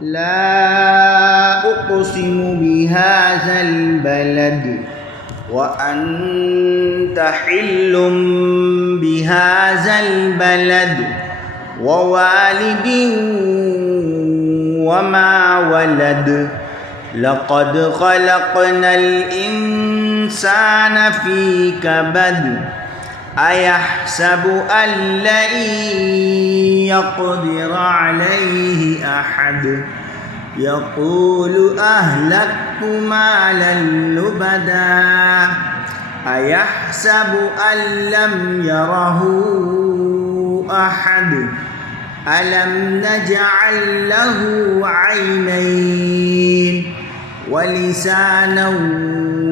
لا أقسم بهذا البلد وأنت حل بهذا البلد ووالد وما ولد لقد خلقنا الإنسان في كبد أيحسب أن لن يقدر عليه أحد يقول أهلكت مالا لبدا أيحسب أن لم يره أحد ألم نجعل له عينين ولسانا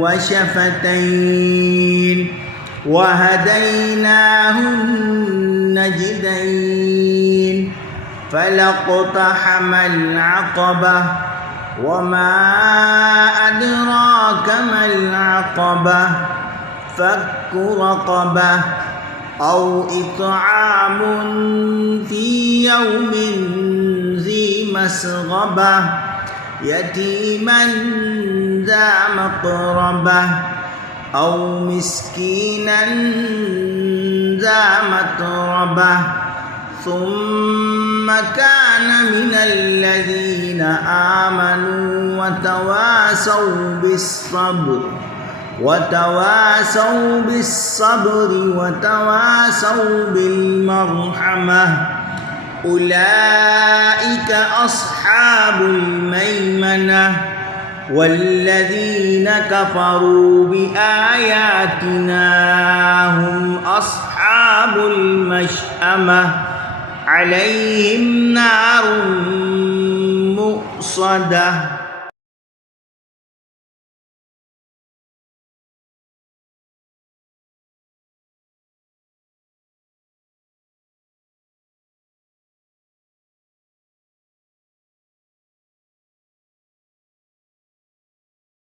وشفتين وهديناه النجدين فلاقتحم العقبة وما أدراك ما العقبة فك رقبة أو إطعام في يوم ذي مسغبة يتيما ذا مقربة أو مسكينا ذا متربة ثم كان من الذين آمنوا وتواصوا بالصبر وتواصوا بالمرحمة أولئك أصحاب الميمنة والذين كفروا بآياتنا هم أصحاب المشأمة عليهم نار مؤصدة.